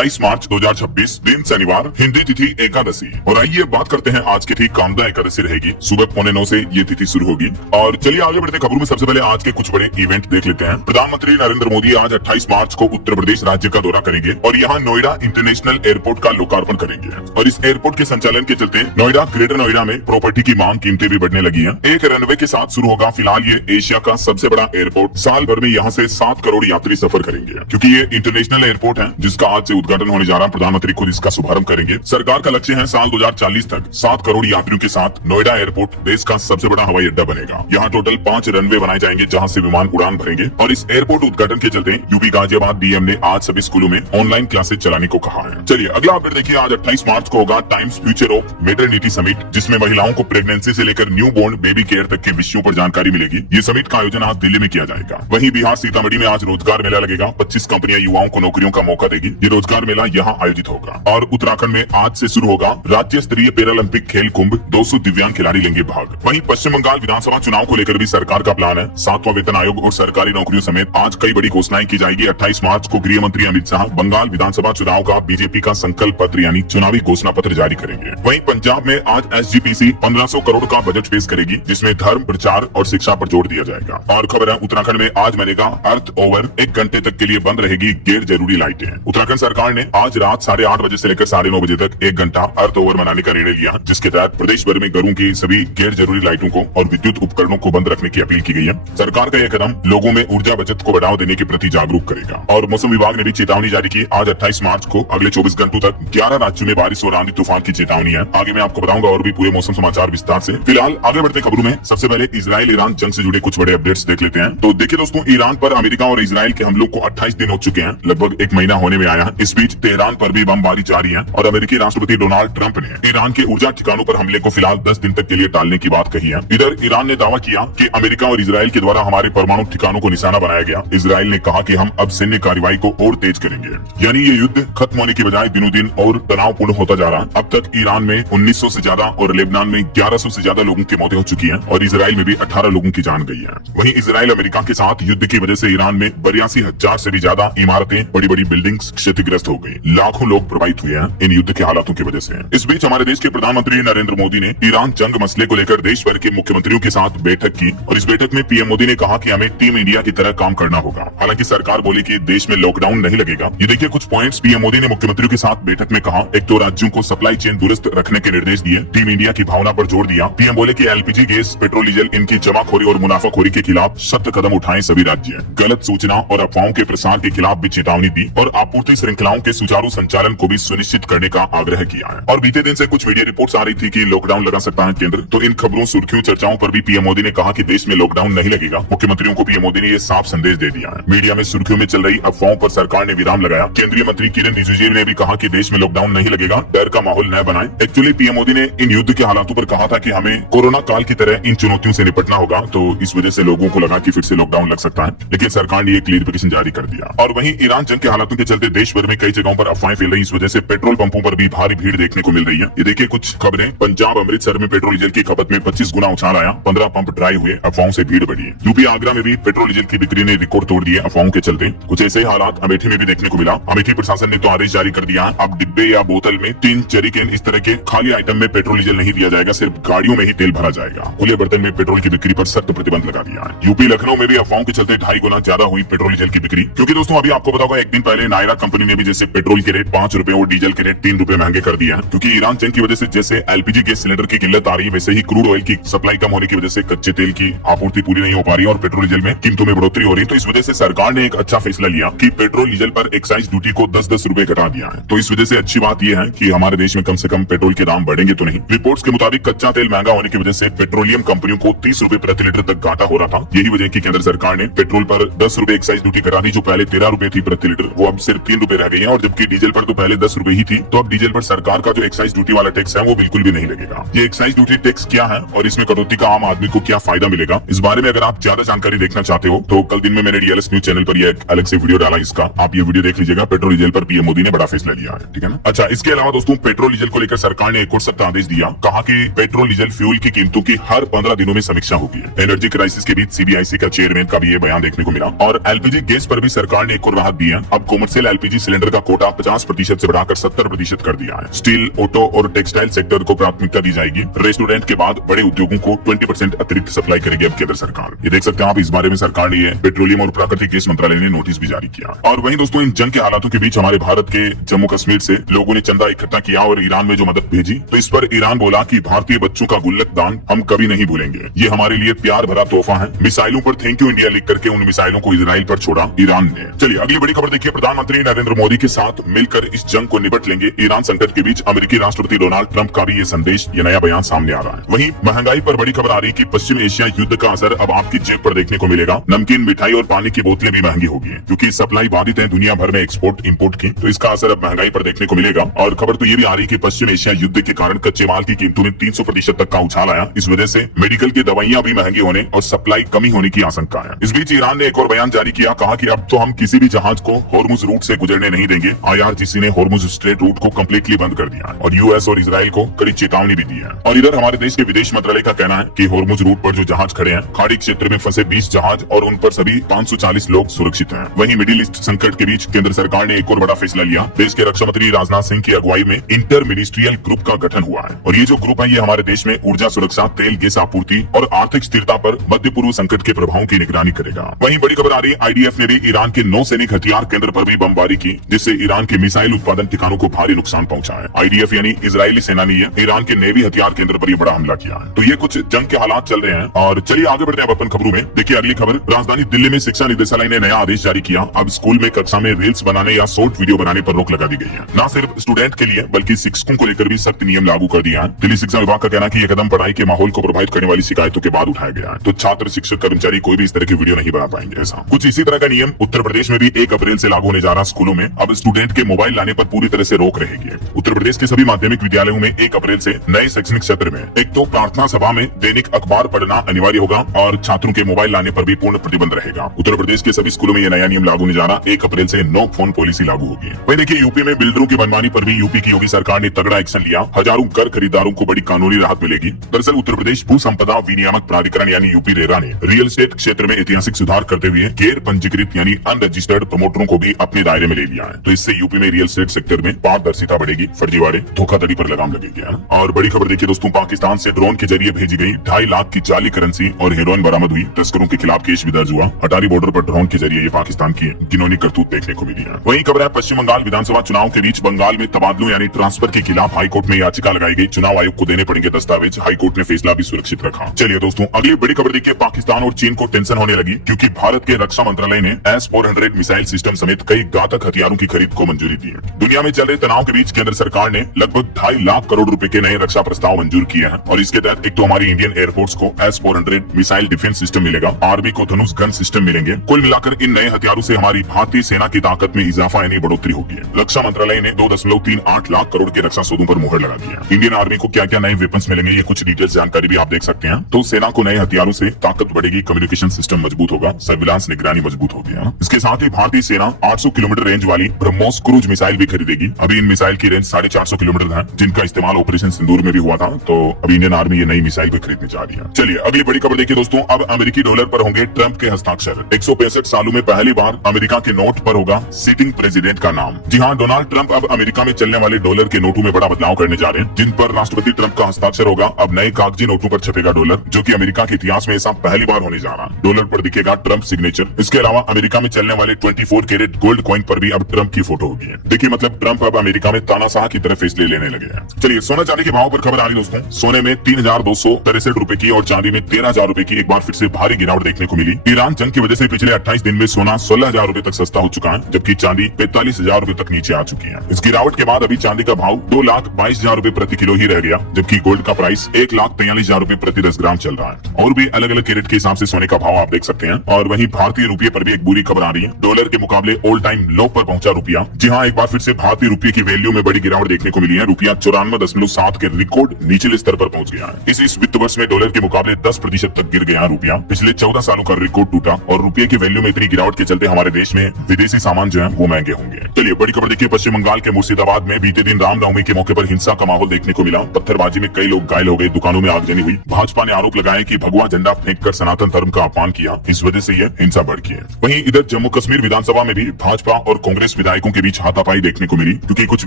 28 मार्च 2026, दिन शनिवार, हिंदी तिथि एकादशी। और आइए बात करते हैं आज की ठीक कामदा एकादशी रहेगी। सुबह 8:45 से ये तिथि शुरू होगी। और चलिए आगे बढ़ते खबरों में सबसे पहले आज के कुछ बड़े इवेंट देख लेते हैं। प्रधानमंत्री नरेंद्र मोदी आज 28 मार्च को उत्तर प्रदेश राज्य का दौरा करेंगे और यहाँ नोएडा इंटरनेशनल एयरपोर्ट का लोकार्पण करेंगे। और इस एयरपोर्ट के संचालन के चलते नोएडा, ग्रेटर नोएडा में प्रॉपर्टी की मांग, कीमतें भी बढ़ने लगी है। एक रनवे के साथ शुरू होगा। फिलहाल ये एशिया का सबसे बड़ा एयरपोर्ट। साल भर में यहाँ से 7 करोड़ यात्री सफर करेंगे। क्योंकि ये इंटरनेशनल एयरपोर्ट है जिसका आज से उद्घाटन होने जा रहा है, प्रधानमंत्री खुद इसका शुभारंभ करेंगे। सरकार का लक्ष्य है साल 2040 तक 7 करोड़ यात्रियों के साथ नोएडा एयरपोर्ट देश का सबसे बड़ा हवाई अड्डा बनेगा। यहाँ टोटल 5 रनवे बनाए जाएंगे जहाँ से विमान उड़ान भरेंगे। और इस एयरपोर्ट उद्घाटन के चलते यूपी गाजियाबाद डीएम ने आज सभी स्कूलों में ऑनलाइन क्लासेस चलाने को कहा है। चलिए अगला अपडेट देखिए। आज 28 मार्च को होगा times future of maternity summit, जिसमें महिलाओं को प्रेगनेंसी से लेकर न्यू बोर्न बेबी केयर तक के विषयों पर जानकारी मिलेगी। ये समिट का आयोजन आज दिल्ली में किया जाएगा। वहीं बिहार सीतामढ़ी में आज रोजगार मेला लगेगा। 25 कंपनियां युवाओं को नौकरियों का मौका देगी। ये रोजगार मेला यहाँ आयोजित होगा। और उत्तराखंड में आज से शुरू होगा राज्य स्तरीय पैरालंपिक खेल कुंभ। 200 दिव्यांग खिलाड़ी लेंगे भाग। वहीं पश्चिम बंगाल विधानसभा चुनाव को लेकर भी सरकार का प्लान है। 7वां वेतन आयोग और सरकारी नौकरियों समेत आज कई बड़ी घोषणाएं की जाएगी। 28 मार्च को गृह मंत्री अमित शाह बंगाल विधानसभा चुनाव का बीजेपी का संकल्प पत्र यानी चुनावी घोषणा पत्र जारी करेंगे। वहीं पंजाब में आज एसजीपीसी 1500 करोड़ का बजट पेश करेगी, जिसमें धर्म, प्रचार और शिक्षा पर जोर दिया जाएगा। और खबर है उत्तराखंड में आज बनेगा अर्थ ओवर। 1 घंटे तक के लिए बंद रहेगी गैर जरूरी लाइटें। उत्तराखंड सरकार ने आज रात 8:30 बजे से लेकर 9:30 बजे तक 1 घंटा अर्थ ओवर मनाने का निर्णय लिया, जिसके तहत प्रदेश भर में घरों की सभी गैर जरूरी लाइटों को और विद्युत उपकरणों को बंद रखने की अपील की गई है। सरकार का यह कदम लोगों में ऊर्जा बचत को बढ़ावा देने के प्रति जागरूक करेगा। और मौसम विभाग ने भी चेतावनी जारी की। आज 28 मार्च को अगले 24 घंटों तक 11 राज्यों में बारिश और आंधी तूफान की चेतावनी है। आगे मैं आपको बताऊंगा और भी पूरे मौसम समाचार विस्तार से। फिलहाल आगे बढ़ते खबरों में सबसे पहले इजराइल ईरान जंग से जुड़े कुछ बड़े अपडेट्स देख लेते हैं। तो देखिए दोस्तों, ईरान पर अमेरिका और इजराइल के हमलों को 28 दिन हो चुके हैं, लगभग 1 महीना होने में आया है। इस बीच तेहरान पर भी बमबारी जारी है और अमेरिकी राष्ट्रपति डोनाल्ड ट्रंप ने ईरान के ऊर्जा ठिकानों पर हमले को फिलहाल 10 दिन तक के लिए टालने की बात कही है। इधर ईरान ने दावा किया कि अमेरिका और इजराइल के द्वारा हमारे परमाणु ठिकानों को निशाना बनाया गया। इजराइल ने कहा कि हम अब सैन्य कार्रवाई को और तेज करेंगे। यानी ये युद्ध खत्म होने की बजाय दिनों दिन और तनावपूर्ण होता जा रहा है। अब तक ईरान में 1900 से ज्यादा और लेबनान में 1100 से ज्यादा लोगों की मौतें हो चुकी हैं और इजराइल में भी 18 लोगों की जान गई है। वहीं इजराइल अमेरिका के साथ युद्ध की वजह से ईरान में 82,000 से भी ज्यादा इमारतें, बड़ी बड़ी बिल्डिंग्स क्षतिग्रस्त हो गई। लाखों लोग प्रभावित हुए हैं इन युद्ध के हालातों की वजह से। इस बीच हमारे देश के प्रधानमंत्री नरेंद्र मोदी ने ईरान जंग मसले को लेकर देश भर के मुख्यमंत्रियों के साथ बैठक की और इस बैठक में पीएम मोदी ने कहा कि हमें टीम इंडिया की तरह काम करना होगा। हालांकि सरकार बोली कि देश में लॉकडाउन नहीं लगेगा। ये देखिए कुछ पॉइंट्स पीएम मोदी ने मुख्यमंत्रियों के साथ बैठक में कहा। एक तो राज्यों को सप्लाई चेन दुरुस्त रखने के निर्देश दिए, टीम इंडिया की भावना पर जोर दिया। पीएम बोले कि एलपीजी गैस, पेट्रोल, डीजल इनकी जमाखोरी और मुनाफाखोरी के खिलाफ सख्त कदम उठाएं सभी राज्य। गलत सूचना और अफवाहों के प्रसार के खिलाफ भी चेतावनी दी और आपूर्ति श्रृंखलाओं के सुचारू संचालन को भी सुनिश्चित करने का आग्रह किया है। और बीते दिन से कुछ मीडिया रिपोर्ट्स आ रही थी कि लॉकडाउन लगा सकता है केंद्र, तो इन खबरों, सुर्खियों, चर्चाओं पर भी पीएम मोदी ने कहा कि देश में लॉकडाउन नहीं लगेगा। मुख्यमंत्रियों को पीएम मोदी ने ये साफ संदेश दे दिया है। मीडिया में सुर्खियों में चल रही अफवाहों पर सरकार ने विराम लगाया। केंद्रीय मंत्री किरेन रिजिजू ने भी कहा कि देश में लॉकडाउन नहीं लगेगा, डर का माहौल न बनाएं। एक्चुअली पीएम मोदी ने इन युद्ध के हालातों पर कहा था कि हमें कोरोना काल की तरह इन चुनौतियों से निपटना होगा, तो इस वजह से लोगों को लगा कि फिर से लॉकडाउन लग सकता है, लेकिन सरकार ने ये क्लियरिफिकेशन जारी कर दिया। और वहीं ईरान जंग के हालातों के चलते देश भर में कई जगहों पर अफवाहें फैल रही। इस वजह से पेट्रोल पंपों पर भी भारी भीड़ देखने को मिल रही है। ये देखिए कुछ खबरें। पंजाब अमृतसर में पेट्रोल डीजल की खपत में 25 गुना उछाल आया, 15 पंप ड्राई हुए, अफवाहों से भीड़ बढ़ी। यूपी आगरा में भी पेट्रोल डीजल की बिक्री ने रिकॉर्ड तोड़ दिए अफवाहों के चलते। कुछ ऐसे हालात अमेठी में भी देखने को मिला। अमेठी प्रशासन ने तो आदेश जारी कर दिया, अब डिब्बे या बोतल में 3 जरीकेन इस तरह के खाली आइटम में पेट्रोल डीजल नहीं दिया जाएगा, सिर्फ गाड़ियों में ही तेल भरा जाएगा। खुले बर्तन में पेट्रोल की बिक्री पर सख्त प्रतिबंध लगा दिया है। यूपी लखनऊ में भी अफवाहों के चलते 2.5 गुना ज्यादा हुई पेट्रोल डीजल की बिक्री। क्योंकि दोस्तों अभी आपको पता होगा, एक दिन पहले नायरा कंपनी ने भी जैसे पेट्रोल के रेट 5 रुपए और डीजल के रेट 3 रुपए महंगे कर दिए हैं। क्योंकि ईरान जंग की वजह से जैसे एलपीजी गैस सिलेंडर की किल्लत आ रही है, वैसे ही क्रूड ऑयल की सप्लाई कम होने की वजह से कच्चे तेल की आपूर्ति पूरी नहीं हो पा रही है और पेट्रोल डीजल में कीमतों में बढ़ोतरी हो रही है। तो इस वजह से सरकार ने एक अच्छा फैसला लिया कि पेट्रोल डीजल पर एक्साइज ड्यूटी को 10-10 रुपए घटा दिया है। तो इस वजह से अच्छी बात यह है कि हमारे देश में कम से कम पेट्रोल के दाम बढ़ेंगे तो नहीं। रिपोर्ट्स के मुताबिक कच्चा तेल महंगा होने की वजह से पेट्रोलियम कंपनियों को 30 रुपए प्रति लीटर तक घाटा हो रहा था। यही वजह की केंद्र सरकार ने पेट्रोल पर 10 रुपए एक्साइज ड्यूटी घटा दी। जो पहले 13 रुपए थी प्रति लीटर, वो अब सिर्फ 3 रुपए रह गई है। और जबकि डीजल पर तो पहले 10 रुपए ही थी, तो अब डीजल पर सरकार का जो एक्साइज ड्यूटी वाला टैक्स है वो बिल्कुल भी नहीं लगेगा। ये एक्साइज ड्यूटी टैक्स क्या है और इसमें कटौती का आम आदमी को क्या फायदा मिलेगा, इस बारे में अगर आप ज्यादा जानकारी देखना चाहते हो तो कल दिन में मैंने डीएलएस न्यूज चैनल पर ये अलग से वीडियो डाला इसका, आप ये वीडियो देख लीजिएगा। पेट्रोल डीजल पर पीएम मोदी ने बड़ा फैसला लिया है, ठीक है ना। अच्छा, इसके अलावा दोस्तों पेट्रोल डीजल को लेकर सरकार ने एक और सख्त आदेश दिया। कहा कि पेट्रोल डीजल फ्यूल की कीमतों की हर 15 दिनों में समीक्षा होगी। एनर्जी क्राइसिस के बीच सीबीआईसी का चेयरमैन का भी ये बयान देखने को मिला। और एलपीजी गैस पर भी सरकार ने एक और राहत दी है। अब कॉमर्शियल एलपीजी सिलेंडर सेक्टर का कोटा 50% से बढ़ाकर 70% कर दिया है। स्टील, ऑटो और टेक्सटाइल सेक्टर को प्राथमिकता दी जाएगी। रेस्टोरेंट के बाद बड़े उद्योगों को 20% अतिरिक्त सप्लाई करेगी अब केंद्र सरकार। ये देख सकते हैं आप, इस बारे में सरकार ने पेट्रोलियम और प्राकृतिक गैस मंत्रालय ने नोटिस भी जारी किया। और वहीं दोस्तों, इन जंग के हालातों के बीच हमारे भारत के जम्मू कश्मीर से लोगों ने चंदा इकट्ठा किया और ईरान में जो मदद भेजी, तो इस पर ईरान बोला कि भारतीय बच्चों का गुल्लक दान हम कभी नहीं भूलेंगे, ये हमारे लिए प्यार भरा तोहफा है। मिसाइलों पर थैंक यू इंडिया लिख करके उन मिसाइलों को इजराइल पर छोड़ा ईरान ने। चलिए अगली बड़ी खबर देखिए। प्रधानमंत्री नरेंद्र मोदी के साथ मिलकर इस जंग को निपट लेंगे। ईरान संकट के बीच अमेरिकी राष्ट्रपति डोनाल्ड ट्रंप का भी ये संदेश, ये नया बयान सामने आ रहा है। वहीं महंगाई पर बड़ी खबर आ रही है कि पश्चिम एशिया युद्ध का असर अब आपकी जेब पर देखने को मिलेगा। नमकीन, मिठाई और पानी की बोतलें भी महंगी होगी क्योंकि सप्लाई बाधित है दुनिया भर में एक्सपोर्ट इंपोर्ट की, तो इसका असर अब महंगाई पर देखने को मिलेगा। और खबर तो ये भी आ रही है कि पश्चिम एशिया युद्ध के कारण कच्चे माल की कीमतों में 300% तक का उछाल आया। इस वजह से मेडिकल की दवाइयां भी महंगी होने और सप्लाई कमी होने की आशंका है। इस बीच ईरान ने एक और बयान जारी किया, कहा कि अब तो हम किसी भी जहाज को हॉर्मुज रूट से गुजरने नहीं देंगे। IRGC ने हॉर्मुज स्ट्रेट रूट को कम्प्लीटली बंद कर दिया है और यूएस और इजराइल को कड़ी चेतावनी भी दी है। और इधर हमारे देश के विदेश मंत्रालय का कहना है कि हॉर्मुज रूट पर जो जहाज खड़े हैं, खाड़ी क्षेत्र में फंसे 20 जहाज और उन पर सभी 540 लोग सुरक्षित हैं। वहीं मिडिल ईस्ट संकट के बीच केंद्र सरकार ने एक और बड़ा फैसला लिया। देश के रक्षा मंत्री राजनाथ सिंह की अगुवाई में इंटर मिनिस्ट्रियल ग्रुप का गठन हुआ है और ये जो ग्रुप है, ये हमारे देश में ऊर्जा सुरक्षा, तेल गैस आपूर्ति और आर्थिक स्थिरता पर मध्य पूर्व संकट के प्रभावों की निगरानी करेगा। वहीं बड़ी खबर आ रही है, IDF ने भी ईरान के नौसैनिक हथियार केंद्र पर भी बमबारी की, जिससे ईरान के मिसाइल उत्पादन ठिकानों को भारी नुकसान पहुंचा है। IDF यानी इजरायली सेनानी ने ईरान के नेवी हथियार केंद्र पर ये बड़ा हमला किया है। तो ये कुछ जंग के हालात चल रहे हैं। और चलिए आगे बढ़ते हैं अपन खबरों में। देखिए अगली खबर, राजधानी दिल्ली में शिक्षा निदेशालय ने नया आदेश जारी किया। अब स्कूल में कक्षा में रील्स बनाने या शॉर्ट वीडियो बनाने पर रोक लगा दी गई है। न सिर्फ स्टूडेंट के लिए बल्कि शिक्षकों को लेकर भी सख्त नियम लागू कर दिया है। दिल्ली शिक्षा विभाग का कहना है कि यह कदम पढ़ाई के माहौल को प्रभावित करने वाली शिकायतों के बाद उठाया गया है। तो छात्र, शिक्षक, कर्मचारी कोई भी इस तरह की वीडियो नहीं बना पाएंगे। ऐसा कुछ इसी तरह का नियम उत्तर प्रदेश में भी 1 अप्रैल से लागू होने जा रहा। स्कूलों में अब स्टूडेंट के मोबाइल लाने पर पूरी तरह से रोक रहेगी। उत्तर प्रदेश के सभी माध्यमिक विद्यालयों में 1 अप्रैल से नए शैक्षणिक सत्र में एक तो प्रार्थना सभा में दैनिक अखबार पढ़ना अनिवार्य होगा और छात्रों के मोबाइल लाने पर भी पूर्ण प्रतिबंध रहेगा। उत्तर प्रदेश के सभी स्कूलों में यह नया नियम लागू होने जा रहा। 1 अप्रैल से नो फोन पॉलिसी लागू होगी। वहीं देखिए यूपी में बिल्डरों की मनमानी पर भी यूपी की योगी सरकार ने तगड़ा एक्शन लिया। हजारों घर खरीदारों को बड़ी कानूनी राहत मिलेगी। दरअसल उत्तर प्रदेश भू संपदा विनियामक प्राधिकरण यानी यूपी रेरा ने रियल एस्टेट क्षेत्र में ऐतिहासिक सुधार करते हुए गैर पंजीकृत यानी अनरजिस्टर्ड प्रमोटरों को भी अपने दायरे में ले लिया है। तो इससे यूपी में रियल एस्टेट सेक्टर में पारदर्शिता बढ़ेगी, फर्जीवाड़े, धोखाधड़ी पर लगाम लगेगी। और बड़ी खबर देखिए दोस्तों, पाकिस्तान से ड्रोन के जरिए भेजी गई 2.5 लाख की जाली करेंसी और हेरोइन बरामद हुई। तस्करों के खिलाफ केस भी दर्ज हुआ। अटारी बॉर्डर पर ड्रोन के जरिए ये पाकिस्तान की घिनौनी करतूत देखने को मिली है। वहीं खबर है, पश्चिम बंगाल विधानसभा चुनाव के बीच बंगाल में तबादलों यानी ट्रांसफर के खिलाफ हाईकोर्ट में याचिका लगाई गई। चुनाव आयोग को देने पड़ेंगे दस्तावेज। हाईकोर्ट ने फैसला भी सुरक्षित रखा। चलिए दोस्तों अगली बड़ी खबर देखिए, पाकिस्तान और चीन को टेंशन होने लगी क्योंकि भारत के रक्षा मंत्रालय ने S-400 मिसाइल सिस्टम समेत कई घातक हथियारों की खरीद को मंजूरी दी है। दुनिया में चल रहे तनाव के बीच केंद्र सरकार ने लगभग 2.5 लाख करोड़ रुपए के नए रक्षा प्रस्ताव मंजूर किए हैं और इसके तहत एक तो हमारी इंडियन एयरफोर्स को S-400 मिसाइल डिफेंस सिस्टम मिलेगा, आर्मी को धनुष गन सिस्टम मिलेंगे। कुल मिलाकर इन नए हथियारों से हमारी भारतीय सेना की ताकत में इजाफा यानी बढ़ोतरी होगी। रक्षा मंत्रालय ने 2.38 लाख करोड़ के रक्षा सौदों पर मुहर लगा दिया। इंडियन आर्मी को क्या क्या नए वेपन्स मिलेंगे, ये कुछ डिटेल्स जानकारी भी आप देख सकते हैं। तो सेना को नए हथियारों से ताकत बढ़ेगी, कम्युनिकेशन सिस्टम मजबूत होगा, सर्विलांस निगरानी मजबूत होगी। इसके साथ ही भारतीय सेना 800 किलोमीटर रेंज वाली ब्रह्मोस क्रूज मिसाइल भी खरीदेगी। अभी इन मिसाइल की रेंज 450 किलोमीटर है, जिनका इस्तेमाल ऑपरेशन सिंदूर में भी हुआ था। तो अभी इंडियन आर्मी ये नई मिसाइल भी खरीदने जा रही है। चलिए अगली बड़ी खबर देखिए दोस्तों, अब अमेरिकी डॉलर पर होंगे ट्रंप के हस्ताक्षर। 165 सालों में पहली बार अमेरिका के नोट पर होगा सिटिंग प्रेसिडेंट का नाम। जी हाँ, डोनाल्ड ट्रंप अब अमेरिका में चलने वाले डॉलर के नोटों में बड़ा बदलाव करने जा रहे हैं, जिन पर राष्ट्रपति ट्रंप का हस्ताक्षर होगा। अब नए कागजी नोटों पर छपेगा डॉलर, जो कि अमेरिका के इतिहास में ऐसा पहली बार होने जा रहा है। डॉलर पर दिखेगा ट्रंप सिग्नेचर। इसके अलावा अमेरिका में चलने वाले 24 कैरेट गोल्ड कॉइन पर भी अब ट्रंप की फोटो होगी। देखिए मतलब ट्रंप अब अमेरिका में तानाशाह की तरह फैसले लेने लगे हैं। चलिए सोना चांदी के भाव पर खबर आ रही दोस्तों। सोने में 3,263 रुपए की और चांदी में 13,000 रुपए की एक बार फिर से भारी गिरावट देखने को मिली। ईरान जंग की वजह से पिछले 28 दिन में सोना 16,000 रुपए तक सस्ता हो चुका है, जबकि चांदी 45,000 रुपए तक नीचे आ चुकी है। इस गिरावट के बाद अभी चांदी का भाव 2,22,000 रुपए प्रति किलो ही रह गया, जबकि गोल्ड का प्राइस 1,43,000 रुपए प्रति 10 ग्राम चल रहा है। और भी अलग अलग कैरेट के हिसाब से सोने का भाव आप देख सकते हैं। और वहीं भारतीय रुपये पर भी एक बुरी खबर आ रही है। डॉलर के मुकाबले ऑल टाइम लो पर पहुंचा रुपया। जी हाँ, एक बार फिर से भारतीय रुपये की वैल्यू में बड़ी गिरावट देखने को मिली है। रुपया 94.7 के रिकॉर्ड निचले स्तर पर पहुंच गया है। इस वित्त वर्ष में डॉलर के मुकाबले 10% तक गिर गया रुपया। पिछले 14 सालों का रिकॉर्ड टूटा और रुपये की वैल्यू में इतनी गिरावट के चलते हमारे देश में विदेशी सामान जो है वो महंगे होंगे। चलिए बड़ी खबर देखिए, पश्चिम बंगाल के मुर्शिदाबाद में बीते दिन रामनवमी के मौके पर हिंसा का माहौल देखने को मिला। पत्थरबाजी में कई लोग घायल हो गए, दुकानों में आगजनी हुई। भाजपा ने आरोप लगाया कि भगवा झंडा फेंककर सनातन धर्म का अपमान किया, इस वजह से यह हिंसा बढ़ गई है। वहीं इधर जम्मू कश्मीर विधानसभा में भी भाजपा और कांग्रेस विधायकों के बीच हाथापाई देखने को मिली, क्योंकि कुछ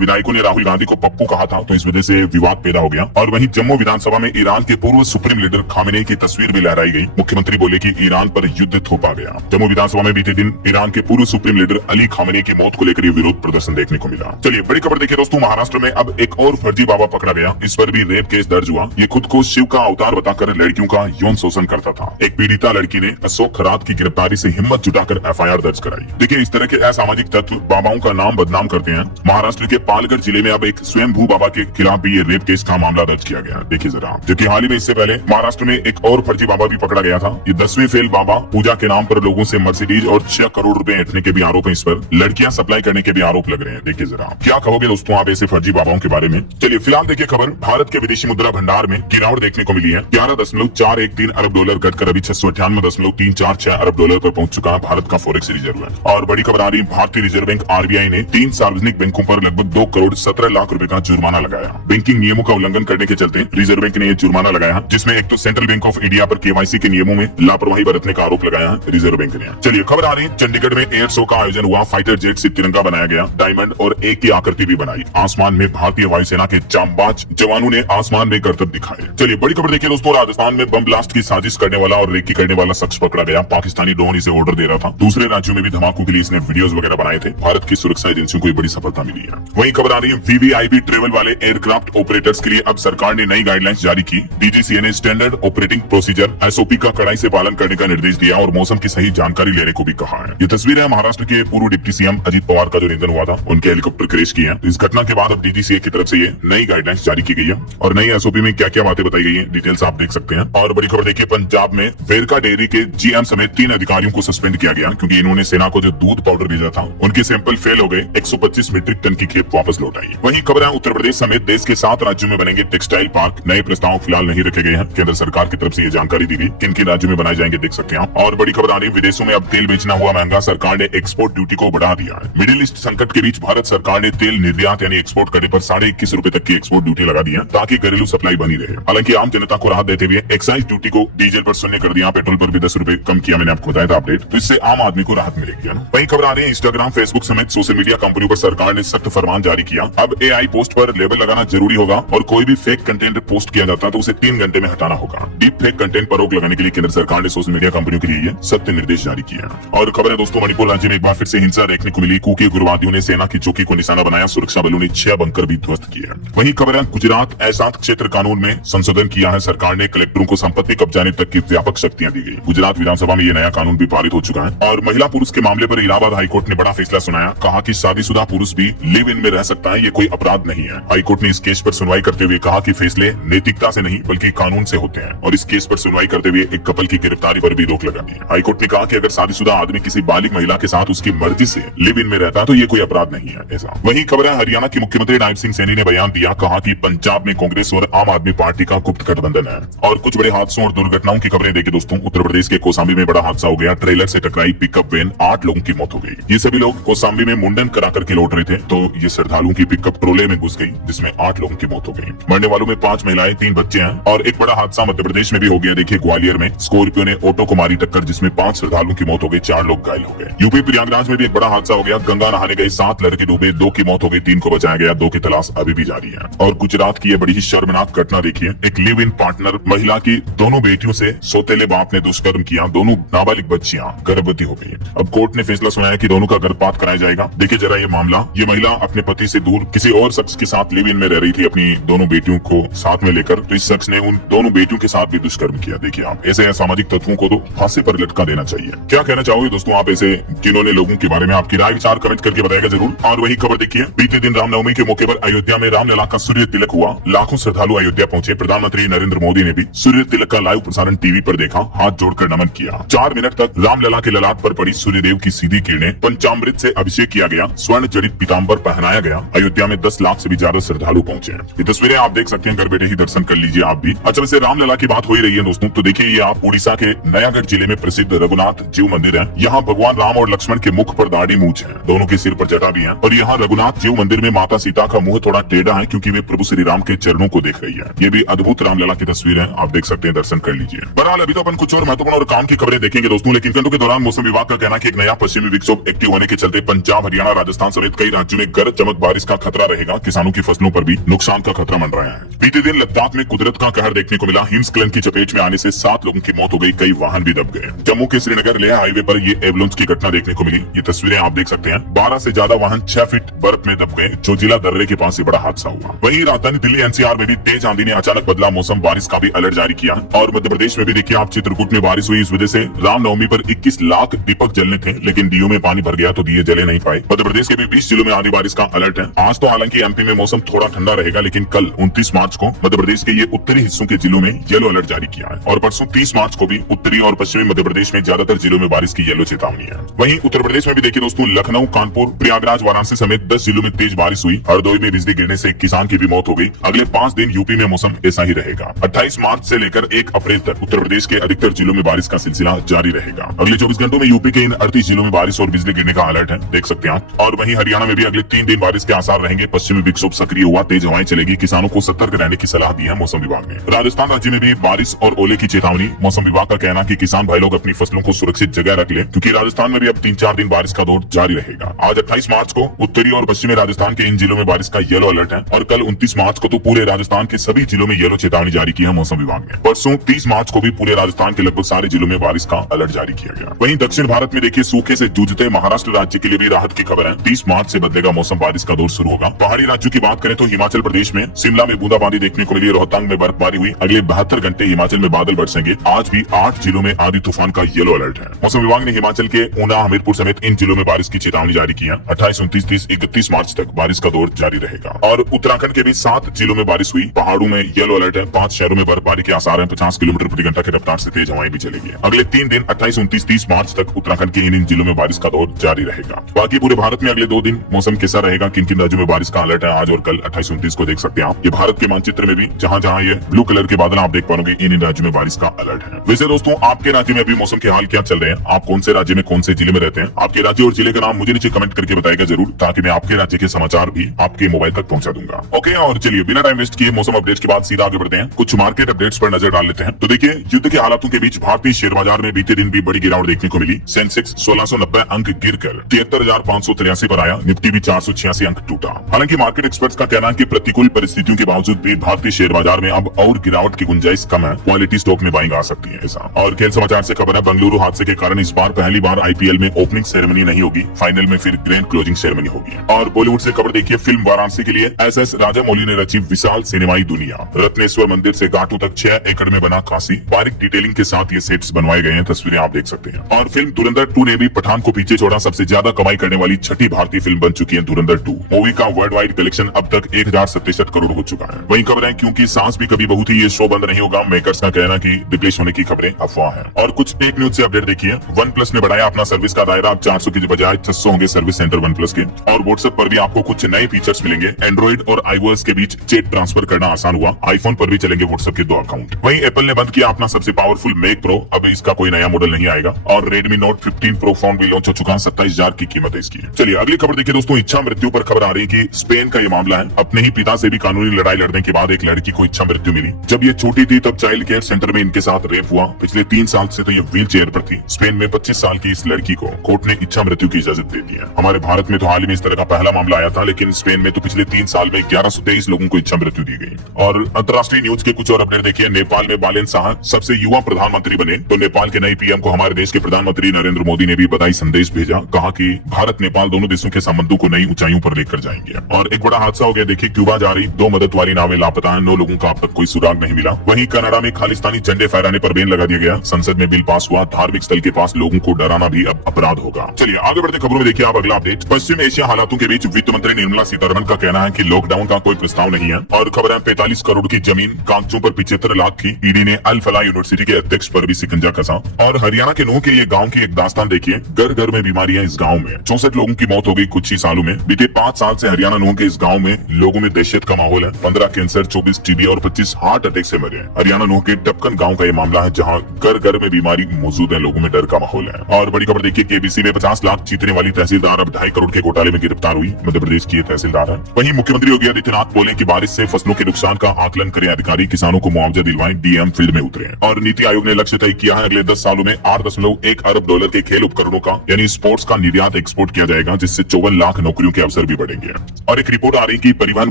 विधायकों ने राहुल गांधी को पप्पू कहा था, तो इस वजह से विवाद पैदा हो गया। और वहीं जम्मू विधानसभा में ईरान के पूर्व सुप्रीम लीडर खामेनेई की तस्वीर भी लहराई गई। मुख्यमंत्री बोले कि ईरान पर युद्ध थोपा गया। जम्मू विधानसभा में बीते दिन ईरान के पूर्व सुप्रीम लीडर अली खामेनेई की मौत को लेकर विरोध प्रदर्शन देखने को मिला। चलिए बड़ी खबर देखिए दोस्तों, महाराष्ट्र में अब एक और फर्जी बाबा पकड़ा गया। इस पर भी रेप केस दर्ज हुआ। ये खुद को शिव का अवतार बताकर लड़कियों का यौन शोषण करता था। एक पीड़िता लड़की ने अशोक खरात की गिरफ्तारी से हिम्मत जुटाकर एफआईआर दर्ज कराई। देखिए इस तरह के असामाजिक तत्व बाबाओं का नाम बदनाम करते हैं। महाराष्ट्र के पालघर जिले में अब एक स्वयंभू बाबा के खिलाफ भी ये रेप केस का मामला दर्ज किया गया। देखिए जरा, जबकि हाल ही में इससे पहले महाराष्ट्र में एक और फर्जी बाबा भी पकड़ा गया था। ये 10वें फेल बाबा पूजा के नाम पर लोगों से मर्सिडीज और 6 करोड़ रुपए ऐंठने के भी आरोप है। इस पर लड़कियां सप्लाई करने के भी आरोप लग रहे हैं। देखिए जरा, क्या कहोगे दोस्तों आप ऐसे फर्जी बाबाओं के बारे में। चलिए फिलहाल देखिए खबर, भारत के विदेशी मुद्रा भंडार में गिरावट देखने को मिली है। 11.413 अरब डॉलर घटकर अभी 698.346 अरब डॉलर पर पहुंच चुका है भारत का फॉरेक्स रिजर्व है। और बड़ी खबर आ रही है, भारतीय रिजर्व बैंक आरबीआई ने 3 सार्वजनिक बैंकों पर लगभग 2 करोड़ 17 लाख रुपए का जुर्माना लगाया। बैंकिंग नियमों का उल्लंघन करने के चलते रिजर्व बैंक ने यह जुर्माना लगाया, जिसमें एक तो सेंट्रल बैंक ऑफ इंडिया पर केवाईसी के नियमों में लापरवाही बरतने का आरोप लगाया है रिजर्व बैंक ने। चलिए खबर आ रही है, चंडीगढ़ में एयर शो का आयोजन हुआ। फाइटर जेट से तिरंगा बनाया गया, डायमंड और एक की आकृति भी बनाई। आसमान में भारतीय वायुसेना के जांबाज जवानों ने आसमान में करतब दिखाए। चलिए बड़ी खबर देखिए दोस्तों, राजस्थान में बम ब्लास्ट की साजिश करने वाला और रेकी करने वाला शख्स पकड़ा गया। पाकिस्तानी ड्रोन इसे ऑर्डर दे रहा था। दूसरे राज्यों में भी धमाकों के लिए इसने वीडियोस वगैरह बनाए थे। भारत की सुरक्षा एजेंसियों को बड़ी सफलता मिली है। वहीं खबर आ रही है, वीवीआईपी ट्रेवल वाले एयरक्राफ्ट ऑपरेटर्स के लिए अब सरकार ने नई गाइडलाइंस जारी की। डीजीसीए ने स्टैंडर्ड ऑपरेटिंग प्रोसीजर एसओपी का कड़ाई से पालन करने का निर्देश दिया और मौसम की सही जानकारी लेने को भी कहा है। ये तस्वीर है महाराष्ट्र के पूर्व डिप्टी सीएम अजित पवार का जो निधन हुआ था, उनके हेलीकॉप्टर क्रैश किए हैं। इस घटना के बाद अब डीजीसीए की तरफ से ये नई गाइडलाइंस जारी की गई है और नई एसओपी में क्या क्या बातें बताई गई है, डिटेल्स आप देख सकते हैं। और बड़ी खबर देखिए, पंजाब में वेरका डेयरी के जीएम समेत 3 अधिकारियों को सस्पेंड किया गया, क्योंकि इन्होंने सेना को जो दूध पाउडर भेजा था उनके सैंपल फेल हो गए। 125 मीट्रिक टन की खेप वापस लौट आई। वहीं खबर है, उत्तर प्रदेश समेत देश के 7 राज्यों में बनेंगे टेक्सटाइल पार्क। नए प्रस्ताव फिलहाल नहीं रखे गए हैं। केंद्र सरकार की तरफ से ये जानकारी दी गई, किन किन राज्यों में बनाए जाएंगे देख सकते हैं आप। और बड़ी खबर आ रही है, विदेशों में अब तेल बेचना हुआ महंगा, सरकार ने एक्सपोर्ट ड्यूटी को बढ़ा दिया है। मिडिल ईस्ट संकट के बीच भारत सरकार ने तेल निर्यात यानी एक्सपोर्ट करने पर 21.5 रुपए तक की एक्सपोर्ट ड्यूटी लगा दी है, ताकि घरेलू सप्लाई बनी रहे। हालांकि आम जनता को राहत देते हुए एक्साइज ड्यूटी को डीजल पर 0 कर दिया, पेट्रोल पर भी 10 रुपए कम किया। मैंने आपको बताया था अपडेट, तो इससे आम आदमी को राहत मिलेगी। वहीं खबर आ रही है, इंस्टाग्राम फेसबुक समेत सोशल मीडिया कंपनियों पर सरकार ने सख्त फरमान जारी किया। अब एआई पोस्ट पर लेबल लगाना जरूरी होगा और कोई भी फेक कंटेंट पोस्ट किया जाता है तो उसे 3 घंटे में हटाना होगा। डीप फेक कंटेंट पर रोक लगाने के लिए केंद्र सरकार ने सोशल मीडिया कंपनियों के लिए सख्त निर्देश जारी किया। और खबर है दोस्तों, मणिपुर राज्य में एक बार फिर से हिंसा देखने को मिली। कुकी उग्रवादियों ने सेना की चौकी को निशाना बनाया, सुरक्षा बलों ने 6 बंकर भी ध्वस्त किए। वहीं खबर है, गुजरात एहसास क्षेत्र कानून में संशोधन किया है सरकार ने। कलेक्टरों को संपत्ति कब्जाने तक की व्यापक शक्तियां दी गई। गुजरात विधानसभा में ये नया कानून भी पारित हो चुका है। और महिला पुरुष के मामले पर इलाहाबाद हाईकोर्ट ने बड़ा फैसला सुनाया। कहा कि शादीशुदा पुरुष भी लिव इन में रह सकता है, ये कोई अपराध नहीं है। हाईकोर्ट ने इस केस पर सुनवाई करते हुए कहा कि फैसले नैतिकता से नहीं बल्कि कानून से होते हैं। और इस केस पर सुनवाई करते हुए एक कपल की गिरफ्तारी पर भी रोक लगा दी। हाईकोर्ट ने कहा कि अगर शादीशुदा आदमी किसी बालिग महिला के साथ उसकी मर्जी से लिव इन में रहता है तो ये कोई अपराध नहीं है ऐसा। वहीं खबर है, हरियाणा के मुख्यमंत्री नायब सिंह सैनी ने बयान दिया। कहा कि पंजाब में कांग्रेस और आम आदमी पार्टी का गुप्त गठबंधन है। और कुछ बड़े हादसों और दुर्घटनाओं की खबरें देखिए दोस्तों। उत्तर प्रदेश के कौशाम्बी में बड़ा हादसा हो गया। ट्रेलर से टकराई पिकअप वैन, 8 लोगों की मौत हो गई। ये सभी लोग कौशाम्बी में मुंडन करा करके लौट रहे थे, तो ये श्रद्धालुओं की पिकअप ट्रोले में घुस गई, जिसमें 8 लोगों की मौत हो गई। मरने वालों में 5 महिलाएं, 3 बच्चे हैं। और एक बड़ा हादसा मध्य प्रदेश में भी हो गया। देखिए ग्वालियर में स्कॉर्पियो ने ऑटो को मारी टक्कर, जिसमें 5 श्रद्धालुओं की मौत हो गई, 4 लोग घायल हो गए। यूपी प्रयागराज में भी एक बड़ा हादसा हो गया। गंगा नहाने गए 7 लड़के डूबे, 2 की मौत हो गई, 3 को बचाया गया, 2 की तलाश अभी भी जारी है। और गुजरात की ये बड़ी ही शर्मनाक घटना देखिए। एक लिव इन पार्टनर महिला की दोनों बेटियों से सौतेले बाप ने दुष्कर्म किया। दोनों नाबालिग बच्चियां गर्भवती हो गई। अब कोर्ट ने फैसला सुनाया कि दोनों का गर्भपात कराया जाएगा। देखिए जरा ये मामला, ये महिला अपने पति से दूर किसी और शख्स के साथ लिव इन में रह रही थी, अपनी दोनों बेटियों को साथ में लेकर। तो इस शख्स ने उन दोनों बेटियों के साथ भी दुष्कर्म किया। देखिए आप, ऐसे असामाजिक तत्वों को तो फांसी पर लटका देना चाहिए। क्या कहना चाहोगे दोस्तों आप ऐसे किन्होंने लोगों के बारे में? आपकी राय विचार कमेंट करके बताएगा जरूर। और वही खबर देखिए, बीते दिन रामनवमी के मौके पर अयोध्या में रामलला का सूर्य तिलक हुआ। लाखों श्रद्धालु अयोध्या पहुंचे। प्रधानमंत्री नरेंद्र मोदी ने भी सूर्य तिलक का लाइव प्रसारण टीवी पर देखा, हाथ जोड़कर नमन किया। 4 मिनट तक रामलला के ललाट पर पड़ी सूर्यदेव की सीधी किरणें, पंचामृत से अभिषेक किया गया, स्वर्ण जड़ित पीताम्बर पहनाया गया। अयोध्या में 10 लाख से भी ज्यादा श्रद्धालु पहुंचे। ये तस्वीरें आप देख सकते हैं, घर बैठे ही दर्शन कर लीजिए आप भी। अच्छा वैसे रामलला की बात हो ही रही है दोस्तों, तो देखिए ये आप उड़ीसा के नयागढ़ जिले में प्रसिद्ध रघुनाथ जीव मंदिर है। यहाँ भगवान राम और लक्ष्मण के मुख पर दाढ़ी मूंछ है, दोनों के सिर पर जटा भी है। और यहाँ रघुनाथ जीव मंदिर में माता सीता का मुंह थोड़ा टेढ़ा है, क्योंकि वे प्रभु श्री राम के चरणों को देख रही है। ये भी अद्भुत रामलला की तस्वीर है, आप देख सकते हैं, दर्शन कर लीजिए। बहरहाल अभी तो अपन कुछ और महत्वपूर्ण और काम की खबरें देखेंगे दोस्तों, लेकिन घंटों के दौरान मौसम विभाग का कहना है कि एक नया पश्चिमी विक्षोभ एक्टिव होने के चलते पंजाब, हरियाणा, राजस्थान समेत कई राज्यों में गरज चमक बारिश का खतरा रहेगा। किसानों की फसलों पर भी नुकसान का खतरा मंडरा है। बीते दिन लद्दाख में कुदरत का कहर देखने को मिला। हिमस्खलन की चपेट में आने से 7 लोगों की मौत हो गई, कई वाहन भी दब गए। जम्मू के श्रीनगर लेह हाईवे पर ये एवलांच की घटना देखने को मिली। ये तस्वीरें आप देख सकते हैं। 12 से ज्यादा वाहन 6 फीट बर्फ में दब गए, जो जिला दर्रे के पास से बड़ा हादसा हुआ। वहीं राजधानी दिल्ली एनसीआर में भी तेज आंधी ने अचानक बदला मौसम, बारिश का भी अलर्ट जारी किया। और मध्य प्रदेश में भी देखिए आप, चित्रकूट में बारिश हुई। इस वजह से रामनवमी पर 21 लाख दीपक जलने थे, लेकिन दियों में पानी भर गया तो दिए जले नहीं पाए। मध्य प्रदेश के भी 20 जिलों में आधी बारिश का अलर्ट है। आज तो हालांकि एमपी में मौसम थोड़ा ठंडा रहेगा, लेकिन कल 29 मार्च को मध्य प्रदेश के ये उत्तरी हिस्सों के जिलों में येलो अलर्ट जारी किया है। और परसों 30 मार्च को भी उत्तरी और पश्चिमी मध्य प्रदेश में ज्यादातर जिलों में बारिश की येलो चेतावनी है। वहीं उत्तर प्रदेश में भी देखिए दोस्तों, लखनऊ, कानपुर, प्रयागराज, वाराणसी समेत 10 जिलों में तेज बारिश हुई। हरदोई में बिजली गिरने से एक किसान की भी मौत हो गई। अगले 5 दिन यूपी में मौसम ऐसा ही रहेगा। 28 मार्च से लेकर 1 अप्रैल तक उत्तर प्रदेश के अधिकतर जिलों में बारिश का सिलसिला जारी रहेगा। अगले 24 घंटों में यूपी के इन 38 जिलों में बारिश और बिजली गिरने का अलर्ट है, देख सकते हैं आप। और वहीं हरियाणा में भी अगले 3 दिन बारिश के आसार रहेंगे। पश्चिमी विक्षोभ सक्रिय हुआ, तेज हवाएं चलेगी। किसानों को सतर्क रहने की सलाह दी है मौसम विभाग ने। राजस्थान राज्य में भी बारिश और ओले की चेतावनी। मौसम विभाग का कहना कि किसान भाई लोग अपनी फसलों को सुरक्षित जगह रख लें, क्योंकि राजस्थान में भी अब 3-4 दिन बारिश का दौर जारी रहेगा। आज 28 मार्च को उत्तरी और पश्चिमी राजस्थान के इन जिलों में बारिश का येलो अलर्ट है। और कल 29 मार्च को तो पूरे राजस्थान के सभी जिलों में येलो चेतावनी जारी की है मौसम विभाग ने। परसों 30 मार्च को भी पूरे राजस्थान के लगभग सारे जिलों में बारिश का अलर्ट जारी किया गया। वहीं दक्षिण भारत में देखिए, सूखे से जूझते महाराष्ट्र राज्य के लिए भी राहत की खबर है। 30 मार्च से बदलेगा मौसम, बारिश का दौर शुरू होगा। पहाड़ी राज्यों की बात करें तो हिमाचल प्रदेश में शिमला में बूंदाबांदी देखने को मिली। रोहतांग में बर्फबारी हुई। अगले 72 घंटे हिमाचल में बादल बरसेंगे। आज भी 8 जिलों में आंधी तूफान का येलो अलर्ट है। मौसम विभाग ने हिमाचल के ऊना, हमीरपुर समेत इन जिलों में बारिश की चेतावनी जारी की है। 28, 29, 30, 31 मार्च तक बारिश का दौर जारी रहेगा। और उत्तराखंड के भी 7 जिलों में बारिश हुई। पहाड़ों में येलो अलर्ट है। 5 शहरों में बर्फबारी के आसार है। 50 किलोमीटर प्रति घंटा की रफ्तार से तेज हवाएं भी चलेगी। अगले 3 दिन 28, 29, 30 मार्च तक उत्तराखंड के इन जिलों में बारिश का दौर जारी रहेगा। बाकी पूरे भारत में अगले 2 दिन मौसम कैसा रहेगा, किन किन राज्यों में बारिश का अलर्ट है, आज और कल 28, 29 को देख सकते हैं आप। ये भारत के मानचित्र में भी जहां जहां ये ब्लू कलर के बादल आप देख पाओगे, इन राज्यों में बारिश का अलर्ट है। वैसे दोस्तों, आपके राज्य में अभी मौसम के हाल क्या चल रहे हैं? आप कौन से राज्य में, कौन से जिले में रहते हैं? आपके राज्य और जिले का नाम मुझे नीचे कमेंट करके बताएगा जरूर, ताकि मैं आपके राज्य के समाचार भी आपके मोबाइल तक पहुंचा दूंगा। ओके, और चलिए बिना टाइम वेस्ट किए मौसम अपडेट्स के बाद सीधा आगे बढ़ते हैं। कुछ मार्केट अपडेट्स पर नजर डाल लेते हैं। तो देखिए, युद्ध के हालातों के बीच भारतीय शेयर बाजार में बीते दिन भी बड़ी गिरावट देखने को मिली। सेंसेक्स 1690 अंक गिरकर 73,583 पर आया। निफ्टी भी 486 अंक टूटा। हालांकि मार्केट एक्सपर्ट्स का कहना है कि प्रतिकूल परिस्थितियों के बावजूद भी भारतीय शेयर बाजार में अब और गिरावट की गुंजाइश कम है। क्वालिटी स्टॉक में बाइंग आ सकती है ऐसा। और खेल समाचार से खबर है, बेंगलुरु हादसे के कारण इस बार पहली बार आईपीएल में ओपनिंग सेरेमनी नहीं होगी। फाइनल में फिर ग्रैंड क्लोजिंग सेरेमनी होगी। और बॉलीवुड से खबर देखिए, फिल्म वाराणसी के लिए एसएस राजामौली ने रची विशाल सिनेमाई दुनिया। रत्नेश्वर मंदिर से घाटों तक 6 एकड़ में बना काशी। बारीक डिटेलिंग के साथ ये सेट्स बनवाए गए हैं, तस्वीरें आप देख सकते हैं। और फिल्म धुरंधर 2 ने भी पठान को पीछे छोड़ा। सबसे ज्यादा कमाई करने वाली 6ठी भारतीय फिल्म बन चुकी है धुरंधर 2। मूवी का वर्ल्ड वाइड कलेक्शन अब तक 1067 करोड़ हो चुका है। वहीं खबर है, क्योंकि सांस भी कभी बहुत ही ये शो बंद नहीं होगा। मेकर्स का कहना कि रिप्लेस होने की खबरें अफवाह है। और कुछ टेक न्यूज से अपडेट देखिए। वन प्लस ने बढ़ाया अपना सर्विस का दायरा। अब 400 की बजाय 600 होंगे सर्विस सेंटर वन प्लस के। और व्हाट्सएप पर भी आपको कुछ नए फीचर्स मिलेंगे। एंड्रॉइड और iOS के बीच चैट ट्रांसफर करना आसान हुआ। आईफोन पर भी चलेंगे व्हाट्सएप के 2 अकाउंट। वहीं एप्पल ने बंद किया अपना सबसे पावरफुल मैक प्रो। अब इसका कोई नया मॉडल नहीं आएगा। और रेडमी नोट 15 प्रो फोन भी लॉन्च हो चुका है। 27,000 की कीमत है इसकी। चलिए अगली खबर देखिए दोस्तों। इच्छा मृत्यु पर खबर आ रही है कि स्पेन का ये मामला है। अपने ही पिता से भी कानूनी लड़ाई लड़ने के बाद एक लड़की को इच्छा मृत्यु मिली। जब ये छोटी थी तब चाइल्ड केयर सेंटर में इनके साथ रेप हुआ। पिछले 3 साल से तो ये व्हील चेयर पर थी। स्पेन में 25 साल की इस लड़की को कोर्ट ने इच्छा मृत्यु की इजाजत दे दी है। हमारे भारत में तो हाल ही में इस तरह का पहला मामला आया था, लेकिन स्पेन में तो पिछले 3 साल में 1123 लोगों को इच्छा मृत्यु दी गई। और अंतर्राष्ट्रीय न्यूज के कुछ और अपडेट देखिए। नेपाल में बालेन शाह सबसे युवा प्रधानमंत्री बने। तो नेपाल के नए पीएम को हमारे देश के प्रधानमंत्री नरेंद्र मोदी ने भी बधाई संदेश भेजा। कहा कि भारत नेपाल दोनों देशों के संबंधों को नई ऊंचाइयों पर लेकर जाएंगे। और एक बड़ा हादसा हो गया देखिए, क्यूबा जा रही 2 मदद वाली नावें लापता है। 9 लोगों का अब तक कोई सुराग नहीं मिला। वहीं कनाडा में खालिस्तानी झंडे फहराने पर बैन लगा दिया गया। संसद में बिल पास हुआ। धार्मिक स्थल के पास लोगों को डराना भी अब अपराध होगा। चलिए आगे बढ़ते खबरों में देखिए आप अगला अपडेट। पश्चिम एशिया हालातों के बीच वित्त मंत्री निर्मला सीतारमण का कहना है कि लॉकडाउन का कोई प्रस्ताव नहीं है। और खबर है, 45 करोड़ की जमीन कागजों पर 75 लाख की। ईडी ने अल फलाह यूनिवर्सिटी के अध्यक्ष पर भी शिकंजा कसा। और हरियाणा के नूह के ये गाँव की एक दास्तान देखिए। घर घर में बीमारियां इस गाँव में। 64 लोगों की मौत हो गई कुछ ही सालों में। बीते 5 साल से हरियाणा नूह के इस गाँव में लोगों में दहशत का माहौल है। 15 कैंसर, 24 टीबी और 25 हार्ट अटैक से मरे। हरियाणा नूह के टपकन गाँव का ये मामला है, जहाँ घर घर में बीमारी मौजूद है, लोगों में डर का माहौल है। और बड़ी खबर देखिए, केबीसी में 50 लाख जीतने वाली तहसीलदार अब 2.5 करोड़ के घोटाले में गिरफ्तार हुई। मध्य प्रदेश की तहसीलदार है। वहीं मुख्यमंत्री योगी आदित्यनाथ बोले कि बारिश से फसलों के नुकसान का आकलन करें अधिकारी, किसानों को मुआवजा दिलवाएं, डीएम फील्ड में उतरे। और नीति आयोग ने लक्ष्य तय किया है, अगले 10 सालों में $8.1 अरब के खेल उपकरणों का यानी स्पोर्ट्स का निर्यात एक्सपोर्ट किया जाएगा, जिससे 54 लाख नौकरियों के अवसर भी बढ़ेंगे। और एक रिपोर्ट आ रही कि परिवहन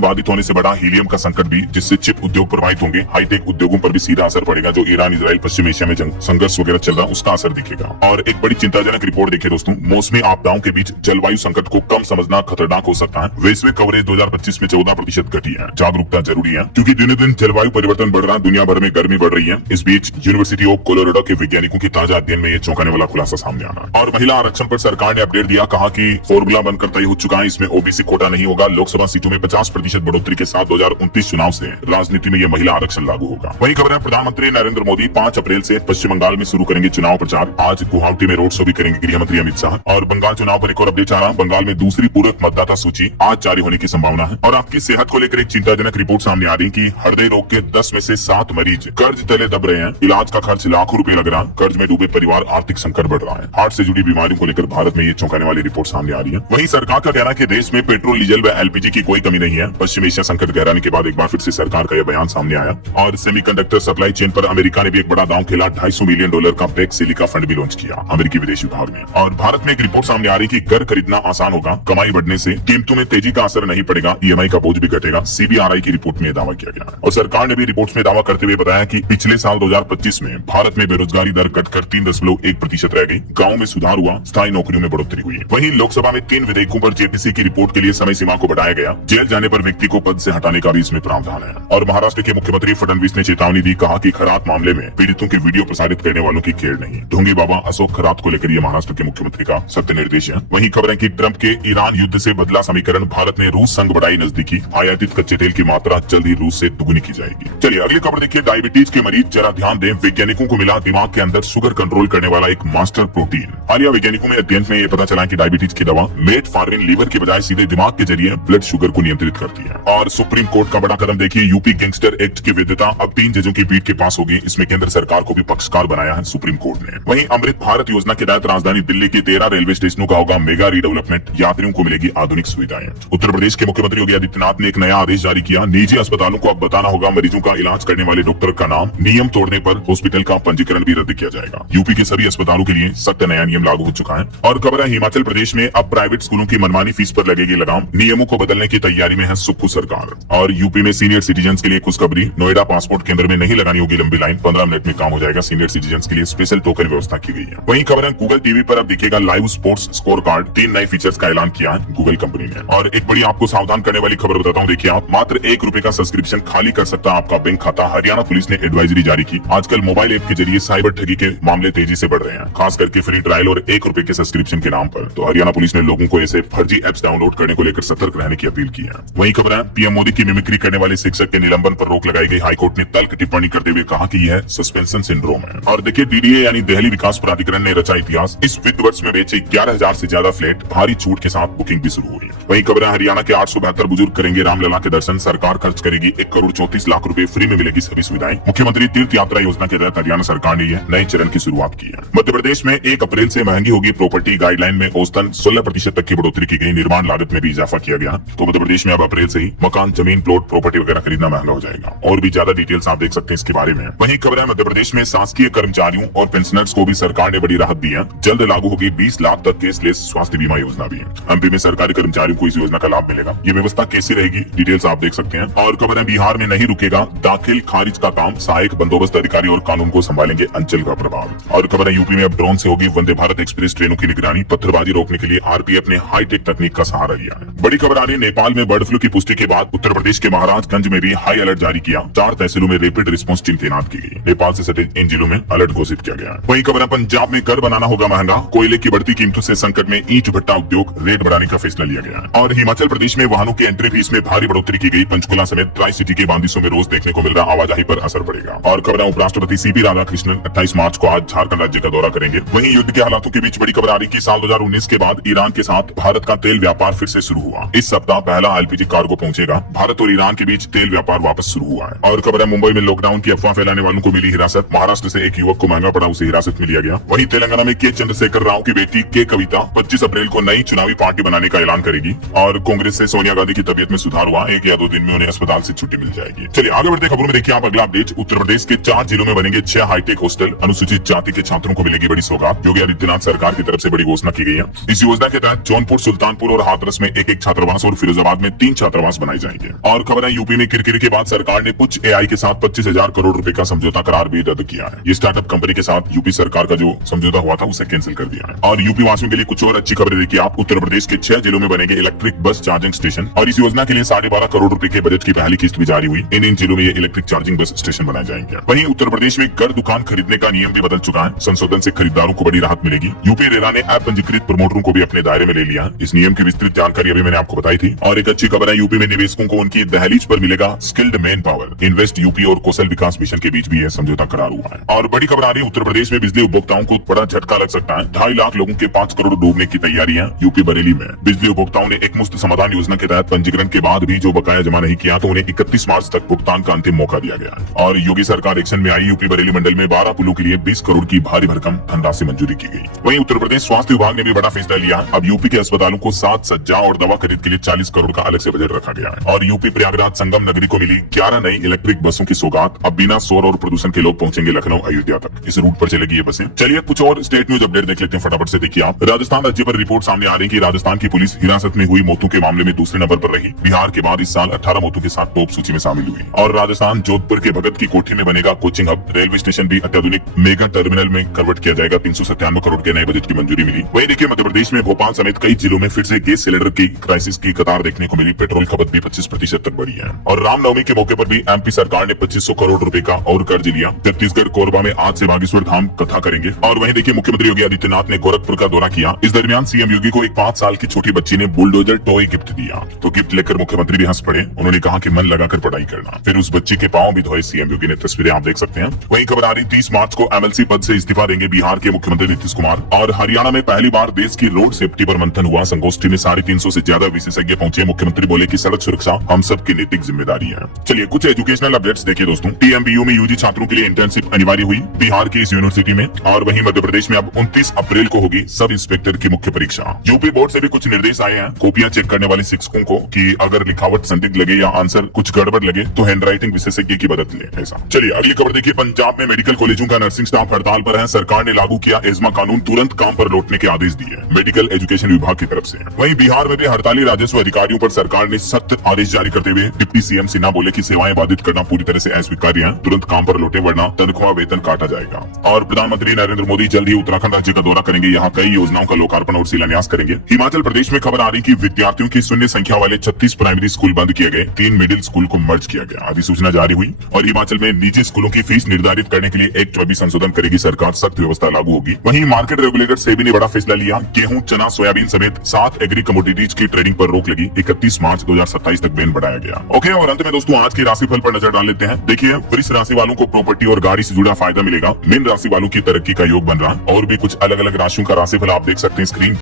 बाधित होने से बड़ा हीलियम का संकट भी, जिससे चिप उद्योग प्रभावित होंगे। हाईटेक उद्योगों पर भी सीधा असर पड़ेगा। जो ईरान इजराइल पश्चिम एशिया में संघर्ष वगैरह चल रहा है, उसका असर दिखेगा। और एक बड़ी चिंताजनक रिपोर्ट देखिए दोस्तों, मौसमी आपदाओं के बीच जलवायु संकट को कम समझना खतरनाक हो सकता है। वैश्विक कवरेज 2025 में 14% घटी है। जागरूकता जरूरी है, क्योंकि दिनों दिन जलवायु परिवर्तन बढ़ रहा है, दुनिया भर में गर्मी बढ़ रही है। इस बीच यूनिवर्सिटी ऑफ कोलोराडो के वैज्ञानिकों की ताजा अध्ययन में ये चौंकाने वाला खुलासा सामने आना। और महिला आरक्षण पर सरकार ने अपडेट दिया, कहा कि फॉर्मूला बनकर तय हो चुका है, इसमें ओबीसी कोटा नहीं होगा। लोकसभा सीटों में 50% बढ़ोतरी के साथ 2029 चुनाव से राजनीति में यह महिला आरक्षण लागू होगा। वही खबर है, प्रधानमंत्री नरेंद्र मोदी 5 अप्रैल से पश्चिम बंगाल में शुरू करेंगे चुनाव प्रचार। आज गुवाहाटी में रोड शो भी करेंगे गृह मंत्री अमित शाह। और बंगाल चुनाव पर एक और अपडेट आ रहा है, बंगाल में दूसरी पूरक मतदाता सूची आज जारी होने की संभावना है। और आपकी सेहत को लेकर एक चिंताजनक रिपोर्ट सामने आ रही कि हृदय रोग के 10 में से 7 मरीज कर्ज तले दब रहे हैं। इलाज का खर्च लाखों रुपए लग रहा है। कर्ज में डूबे परिवार, आर्थिक संकट बढ़ रहा है। हार्ट से जुड़ी बीमारियों को लेकर भारत में ये चौंकाने वाली रिपोर्ट सामने आ रही है। वहीं सरकार का कहना है कि देश में पेट्रोल, डीजल व एलपीजी की कोई कमी नहीं है। पश्चिम एशिया संकट गहराने के बाद एक बार फिर से सरकार का यह बयान सामने आया। और सेमीकंडक्टर सप्लाई चेन पर अमेरिका ने भी एक बड़ा दांव खेला। $250 मिलियन का पैक सिलिका फंड भी लॉन्च किया अमेरिकी विदेश विभाग ने। और भारत में एक रिपोर्ट सामने आ रही कि घर खरीदना आसान होगा, कमाई बढ़ने से कीमतों में तेजी का असर नहीं पड़ेगा, ईएमआई का बोझ भी घटेगा। सीबीआरआई की रिपोर्ट में दावा किया गया है। और सरकार ने भी रिपोर्ट में दावा करते हुए बताया कि पिछले साल 2025 में भारत में बेरोजगारी दर घटकर 3.1% रह गई। गाँव में सुधार हुआ, स्थायी नौकरियों में बढ़ोतरी हुई। वहीं लोकसभा में 3 विधेयकों पर जेपीसी की रिपोर्ट के लिए समय सीमा को बढ़ाया गया। जेल जाने पर व्यक्ति को पद से हटाने का भी इसमें प्रावधान है। और महाराष्ट्र के मुख्यमंत्री फडणवीस ने चेतावनी दी, कहा कि खरात मामले में पीड़ितों की वीडियो प्रसारित करने वालों की खेल नहीं। ढोंगी बाबा अशोक खरात को लेकर ये महाराष्ट्र के मुख्यमंत्री का सत्य निर्देश है। वहीं खबर है कि ट्रंप के ईरान युद्ध से बदला समीकरण, भारत ने रूस संग बढ़ाई नजदीकी। आयातित कच्चे तेल की मात्रा जल्द ही रूस से दुगुनी की जाएगी। चलिए अगली खबर देखिए, डायबिटीज के मरीज जरा ध्यान दें। वैज्ञानिकों को मिला दिमाग के अंदर शुगर कंट्रोल करने वाला एक मास्टर प्रोटीन। हालिया वैज्ञानिकों में अध्ययन में ये पता चला कि डायबिटीज की दवा मेटफॉर्मिन लीवर के बजाय सीधे दिमाग के जरिए ब्लड शुगर को नियंत्रित करती है। और सुप्रीम कोर्ट का बड़ा कदम देखिए, यूपी गैंगस्टर एक्ट की वैधता अब 3 जजों की पीठ के पास होगी। इसमें केंद्र सरकार को भी पक्षकार बनाया है सुप्रीम कोर्ट ने। वहीं अमृत भारत योजना के तहत राजधानी दिल्ली के 13 रेलवे स्टेशनों का होगा मेगा रीडेवलपमेंट। यात्रियों को मिलेगी आधुनिक सुविधाएं। उत्तर प्रदेश के मुख्यमंत्री योगी आदित्यनाथ ने एक नया आदेश जारी किया। निजी अस्पतालों को अब बताना होगा मरीजों का इलाज करने वाले डॉक्टर का नाम। नियम तोड़ने पर हॉस्पिटल का पंजीकरण भी रद्द किया जाएगा। यूपी के सभी अस्पतालों के लिए सख्त नया नियम लागू हो चुका है। और खबर है, हिमाचल प्रदेश में अब प्राइवेट स्कूलों की मनमानी फीस पर लगेगी लगाम। नियमों को बदलने की तैयारी में है सुक्खू सरकार। और यूपी में सीनियर सिटीजन के लिए खुशखबरी, नोएडा पासपोर्ट केंद्र में नहीं लगानी होगी लंबी लाइन, 15 मिनट में काम हो जाएगा। सीनियर सिटीजन के लिए स्पेशल टोकन व्यवस्था की गई है। वहीं खबर है, गूगल टीवी पर अब दिखेगा लाइव स्पोर्ट्स स्कोर कार्ड। 3 नए फीचर्स का ऐलान किया है गूगल कंपनी ने। और एक बड़ी आपको सावधान करने वाली खबर बताता हूँ, देखिए आप मात्र ₹1 का सब्सक्रिप्शन खाली कर सकता है आपका बैंक खाता। हरियाणा पुलिस ने एडवाइजरी जारी की। आजकल मोबाइल ऐप के जरिए साइबर ठगी के मामले तेजी से बढ़ रहे हैं, खास करके फ्री ट्रायल और ₹1 के सब्सक्रिप्शन के नाम पर। तो हरियाणा पुलिस ने लोगों को ऐसे फर्जी एप्स डाउनलोड करने को लेकर सतर्क रहने की अपील की है। वहीं खबर है, पीएम मोदी की मिमिक्री करने वाले शिक्षक के निलंबन पर रोक लगाई गई। हाईकोर्ट ने तल्ख टिप्पणी करते हुए कहा कि यह सस्पेंशन सिंड्रोम है। और देखिए, डीडीए यानी दिल्ली विकास प्राधिकरण ने रचा इतिहास। इस वित्त वर्ष में बेचे 11,000 से ज्यादा फ्लैट, भारी छूट के साथ बुकिंग भी शुरू हुई है। वहीं खबर है, हरियाणा के 872 बुजुर्ग करेंगे रामलला के दर्शन। सरकार खर्च करेगी 1,34,00,000 रुपए, फ्री में मिलेगी सभी सुविधाएं। मुख्यमंत्री तीर्थ यात्रा योजना के तहत हरियाणा सरकार ने यह नए चरण की शुरुआत की है। मध्य प्रदेश में 1 अप्रैल से महंगी होगी प्रॉपर्टी। गाइडलाइन में औसतन 16% तक की बढ़ोतरी की गई। निर्माण लागत में भी इजाफा किया गया। तो मध्य प्रदेश में अब अप्रैल से ही मकान, जमीन, प्लॉट, प्रॉपर्टी वगैरह खरीदना महंगा हो जाएगा। और भी ज्यादा डिटेल्स आप देख सकते हैं इसके बारे में। वहीं खबर है, मध्य प्रदेश में शासकीय कर्मचारियों और पेंशनर्स को भी सरकार ने बड़ी राहत दी है। जल्द लागू होगी 20 लाख तक केसलेस स्वास्थ्य बीमा योजना भी। एमपी में सरकारी कर्मचारियों को इस योजना का लाभ मिलेगा। ये व्यवस्था कैसी रहेगी, डिटेल्स आप देख सकते हैं। और खबर है, बिहार में नहीं रुकेगा दाखिल खारिज का काम। सहायक बंदोबस्त अधिकारी और कानून को संभालेंगे अंचल का प्रभाव। और खबर है, यूपी में अब ड्रोन से होगी वंदे भारत एक्सप्रेस ट्रेनों की निगरानी। पत्थरबाजी रोकने के लिए आरपीएफ ने हाईटेक तकनीक का सहारा लिया है। बड़ी खबर आ रही है, नेपाल में बर्ड फ्लू की पुष्टि के बाद उत्तर प्रदेश के महाराजगंज में भी हाई अलर्ट जारी किया। 4 तहसीलों में रैपिड रिस्पांस टीम तैनात की गई। नेपाल से सटे इन जिलों में अलर्ट घोषित किया गया। वहीं खबर है, पंजाब में घर बनाना होगा महंगा। कोयले की बढ़ती कीमतों से संकट में ईंट भट्टा उद्योग रेट बढ़ाने का फैसला लिया गया। और हिमाचल प्रदेश में वाहनों की एंट्री फीस में भारी बढ़ोतरी की गई। पंचकुला समेत ट्राई सिटी के बांदिशों में रोज देखने को मिल रहा आवाजाही पर असर पड़ेगा। और खबर है, उपराष्ट्रपति सीपी राधाकृष्णन 28 मार्च को आज झारखंड राज्य का दौरा करेंगे। वहीं युद्ध के हालातों के बीच बड़ी खबर आ रही कि साल 2019 के बाद ईरान के साथ भारत का तेल व्यापार फिर से शुरू हुआ। इस सप्ताह पहला एलपीजी कार्गो पहुंचेगा। भारत और ईरान के बीच तेल व्यापार वापस शुरू हुआ है। और खबर है, मुंबई में लॉकडाउन की अफवाह फैलाने वालों को मिली हिरासत। महाराष्ट्र से एक युवक को महंगा पड़ा, उसे हिरासत में लिया गया। वहीं तेलंगाना में के चंद्रशेखर राव की बेटी के कविता 25 अप्रैल को नई चुनावी पार्टी बनाने का ऐलान करेगी। और कांग्रेस से सोनिया गांधी की तबीयत में सुधार हुआ। 1 या 2 दिन में उन्हें अस्पताल से छुट्टी मिल जाएगी। चलिए आगे बढ़ते खबरों में देखिए आप अगला अपडेट। उत्तर प्रदेश के 4 जिलों में बनेंगे 6 हाईटेक हॉस्टल। अनुसूचित जाति के छात्रों को मिलेगी बड़ी सौगात। योगी आदित्यनाथ सरकार की तरफ से बड़ी घोषणा की गई है। है। इस योजना के तहत जौनपुर, सुल्तानपुर और हाथरस में एक छात्रावास और फिरोजाबाद में 3 छात्रावास बनाए जाएंगे। और खबर है यूपी में किरकिरे के बाद सरकार ने कुछ एआई के साथ 25,000 करोड़ रुपए का समझौता करार भी रद्द किया है। ये स्टार्टअप कंपनी के साथ यूपी सरकार का जो समझौता हुआ था उसे कैंसिल कर दिया है। और यूपी वासियों के लिए कुछ और अच्छी खबरें देखिए आप। उत्तर प्रदेश के 6 जिलों में बनेंगे इलेक्ट्रिक बस चार्जिंग स्टेशन और इस योजना के लिए 12.5 करोड़ रुपए के बजट की पहली किस्त भी जारी हुई। इन जिलों में ये इलेक्ट्रिक चार्जिंग बस स्टेशन बनाए जाएंगे। वहीं उत्तर प्रदेश में घर दुकान खरीदने का नियम भी बदल चुका है। संशोधन से खरीदारों को बड़ी राहत मिलेगी। यूपी रेरा ने ऐप पंजीकृत प्रमोटरों को भी अपने दायरे में ले लिया। इस नियम की विस्तृत जानकारी अभी मैंने आपको बताई थी। और एक अच्छी खबर है, यूपी में निवेशकों को उनकी दहलीज पर मिलेगा skilled man power. Invest UP और कौशल विकास मिशन के बीच भी यह समझौता करार हुआ है। और बड़ी खबर आ रही है, उत्तर प्रदेश में बिजली उपभोक्ताओं को बड़ा झटका लग सकता है। 2.5 लाख लोगों के 5 करोड़ डूबने की तैयारी है। यूपी बरेली में बिजली उपभोक्ताओं ने एक मुफ्त समाधान योजना के तहत पंजीकरण के बाद भी जो बकाया जमा नहीं किया तो उन्हें 31 मार्च तक भुगतान का अंतिम मौका दिया गया है। और योगी सरकार एक्शन में आई। यूपी बरेली मंडल में 12 पुलों के लिए 20 करोड़ की भारी भरकम धनराशि मंजूरी की गई। वहीं उत्तर प्रदेश स्वास्थ्य विभाग ने भी बड़ा फैसला लिया। अब यूपी के अस्पतालों को 7 सज्जा और दवा खरीद के लिए 40 करोड़ का अलग से बजट रखा गया है। और यूपी प्रयागराज संगम नगरी को मिली 11 नई इलेक्ट्रिक बसों की सौगात। अब बिना शोर और प्रदूषण के लोग पहुंचेंगे लखनऊ, अयोध्या तक। इस रूट पर चलेगी ये बसें। चलिए कुछ और स्टेट न्यूज अपडेट देख लेते हैं फटाफट से। देखिए आप, राजस्थान राज्य पर रिपोर्ट सामने आ रही है कि राजस्थान की पुलिस हिरासत में हुई मौतों के मामले में दूसरे नंबर पर रही। बिहार के बाद इस साल 18 मौतों के साथ टॉप सूची में शामिल हुई। और राजस्थान जोधपुर के भगत की कोठी में बनेगा कोचिंग हब। रेलवे स्टेशन भी अत्याधुनिक मेगा टर्मिनल में कन्वर्ट किया जाएगा। 397 करोड़ के नए बजट की मंजूरी मिली। वहीं देखिए मध्य प्रदेश में भोपाल समेत कई जिलों में फिर से गैस सिलेंडर की क्राइसिस की कतार देखने को मिली। पेट्रोल खपत भी 25% तक बढ़ी है। और रामनवमी के मौके पर भी एमपी सरकार ने 2500 करोड़ रुपए का और कर्ज लिया। छत्तीसगढ़ कोरबा में आज से बागेश्वर धाम कथा करेंगे। और वहीं देखिए मुख्यमंत्री योगी आदित्यनाथ ने गोरखपुर का दौरा किया। इस दरमियान सीएम योगी को एक 5 साल की छोटी बच्ची ने बुलडोजर टॉय गिफ्ट दिया। तो गिफ्ट लेकर मुख्यमंत्री भी हंस पड़े। उन्होंने कहा कि मन लगाकर पढ़ाई करना। फिर उस बच्ची के पांव भी धोए सीएम योगी ने। तस्वीरें आप देख सकते हैं। वहीं खबर आ रही 30 मार्च को एमएलसी पद से इस्तीफा देंगे बिहार के मुख्यमंत्री नीतीश कुमार। और हरियाणा में पहली बार देश की रोड सेफ्टी पर मंथन हुआ। संगोष्ठी में 350 से ज्यादा विशेषज्ञ पहुंचे। मुख्यमंत्री बोले कि सड़क सुरक्षा हम सब की नैतिक जिम्मेदारी है। चलिए कुछ एजुकेशनल अपडेट्स देखिए दोस्तों। टीएमबीयू में यूजी छात्रों के लिए इंटर्नशिप अनिवार्य हुई बिहार की इस यूनिवर्सिटी में। और वहीं मध्य प्रदेश में अब 29 अप्रैल को होगी सब इंस्पेक्टर की मुख्य परीक्षा। यूपी बोर्ड से भी कुछ निर्देश आए हैं कॉपियां चेक करने वाले शिक्षकों को कि अगर लिखावट संदिग्ध लगे या आंसर कुछ गड़बड़ लगे तो हैंडराइटिंग विशेषज्ञ की मदद ले। ऐसा चलिए अगली खबर देखिए। पंजाब में मेडिकल कॉलेजों का नर्सिंग स्टाफ हड़ताल पर है। सरकार ने लागू किया एजमा कानून। तुरंत काम पर लौटने के आदेश दिए मेडिकल एजुकेशन विभाग की तरफ से। वहीं बिहार में भी हड़ताली राजस्व अधिकारियों पर सरकार ने सख्त आदेश जारी करते हुए डिप्टी सीएम सिन्हा बोले कि सेवाएं बाधित करना पूरी तरह से अस्वीकार्य है। तुरंत काम पर लौटे वरना तनख्वाह वेतन काटा जाएगा। और प्रधानमंत्री नरेंद्र मोदी जल्द ही उत्तराखंड राज्य का दौरा करेंगे। यहाँ कई योजनाओं का लोकार्पण और शिलान्यास करेंगे। हिमाचल प्रदेश में खबर आ रही कि विद्यार्थियों की शून्य संख्या वाले 36 प्राइमरी स्कूल बंद किए गए। 3 मिडिल स्कूल को मर्ज किया गया। अधिसूचना जारी हुई। और हिमाचल में निजी स्कूलों की फीस निर्धारित करने के लिए एक्ट 24 संशोधन करेगी सरकार। सख्त व्यवस्था लागू होगी। वहीं मार्केट रेगुलेटर सेबी ने बड़ा फैसला लिया। गेहूं, चना, सोयाबीन समेत 7 एग्री कमोडिटीज की ट्रेडिंग पर रोक लगी। 31 मार्च 2027 तक बैन बढ़ाया गया। ओके, और अंत में दोस्तों आज के राशिफल पर नजर डाल लेते हैं। देखिए वृष राशि वालों को प्रॉपर्टी और गाड़ी से जुड़ा फायदा मिलेगा। मीन राशि वालों की तरक्की का योग बन रहा है। और भी कुछ अलग अलग राशियों का राशिफल आप देख सकते हैं स्क्रीन